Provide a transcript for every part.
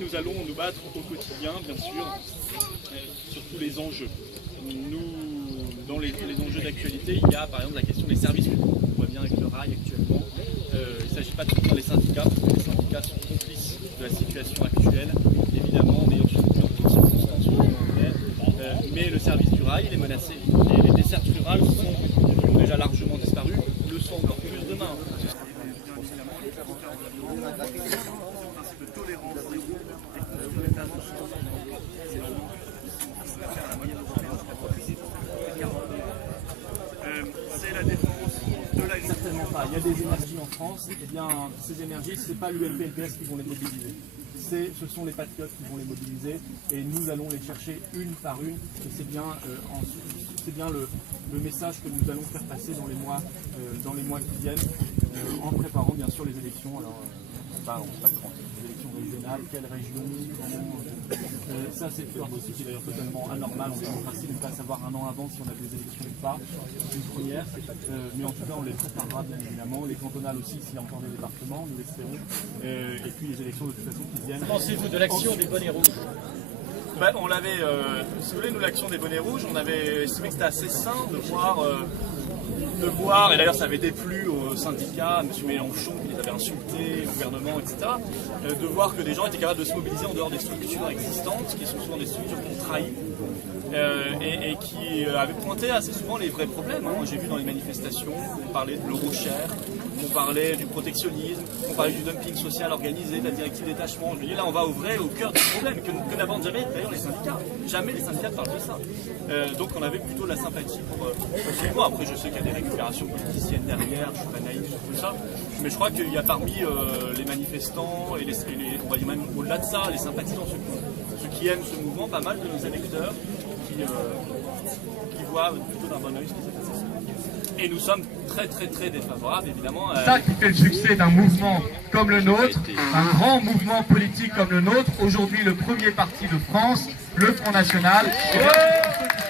Nous allons nous battre au quotidien, bien sûr, sur tous les enjeux. Dans les enjeux d'actualité, il y a par exemple la question des services publics. On voit bien avec le rail actuellement. Il ne s'agit pas de soutenir les syndicats, parce que les syndicats sont complices de la situation actuelle, évidemment, en ayant soutenu en toutes circonstances où on est. Mais le service du rail, il est menacé. Et les dessertes rurales qui ont déjà largement disparu, le sont encore plus demain. C'est la défense de la... Certainement pas. Il y a des énergies en France, et bien ces énergies, ce n'est pas l'UMP et le PS qui vont les mobiliser. Ce sont les patriotes qui vont les mobiliser et nous allons les chercher une par une. Et c'est bien, le message que nous allons faire passer dans les mois qui viennent, en préparant bien sûr les élections. Alors, on ne sait pas comment, les élections régionales, quelle région, ça c'est une aussi qui est d'ailleurs totalement anormal en démocratie de ne pas savoir un an avant si on a des élections ou pas. C'est une première, mais en tout cas on les préparera bien évidemment, les cantonales aussi s'il y a encore des départements, nous l'espérons, et puis les élections de toute façon qui viennent. Pensez-vous de l'action des bonnets rouges? On l'avait, si vous voulez, nous l'action des bonnets rouges, on avait estimé que c'était assez sain de voir, et d'ailleurs ça avait déplu aux syndicats, M. Mélenchon qui les avait insultés, le gouvernement, etc., de voir que des gens étaient capables de se mobiliser en dehors des structures existantes, qui sont souvent des structures qu'on trahit, et qui avaient pointé assez souvent les vrais problèmes. J'ai vu dans les manifestations, on parlait de l'euro cher, on parlait du protectionnisme, on parlait du dumping social organisé, de la directive détachement. Je me dis là on va au cœur du problème, que n'abordent jamais d'ailleurs les syndicats. Jamais les syndicats ne parlent de ça. Donc on avait plutôt de la sympathie pour moi. Après je sais qu'il y a des récupérations politiciennes derrière, je suis pas naïf sur tout ça, mais je crois qu'il y a parmi les manifestants et on va dire même au-delà de ça, les sympathisants, ceux qui aiment ce mouvement, pas mal de nos électeurs qui voient plutôt d'un bon oeil ce qui s'est passé. Et nous sommes très très très défavorables évidemment. C'est ça qui fait le succès d'un mouvement comme le nôtre, un grand mouvement politique comme le nôtre, aujourd'hui le premier parti de France, le Front National. Et bien, ceux qui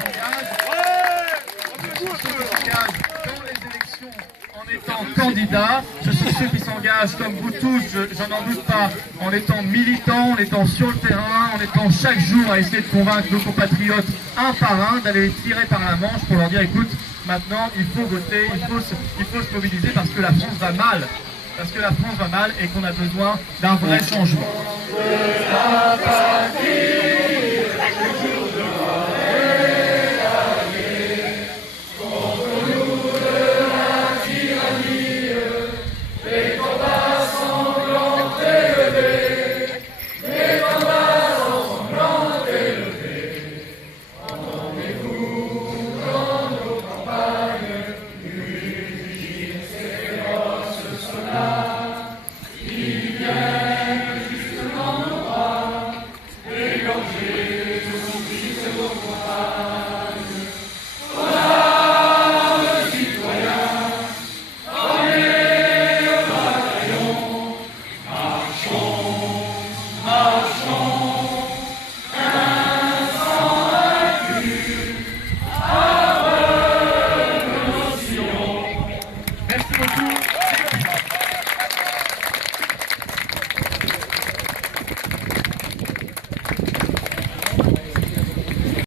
s'engagent dans les élections en étant candidats, ce sont ceux qui s'engagent comme vous tous, j'en doute pas, en étant militants, en étant sur le terrain, en étant chaque jour à essayer de convaincre nos compatriotes un par un, d'aller les tirer par la manche pour leur dire écoute, maintenant, il faut voter, il faut se mobiliser parce que la France va mal. Parce que la France va mal et qu'on a besoin d'un vrai changement.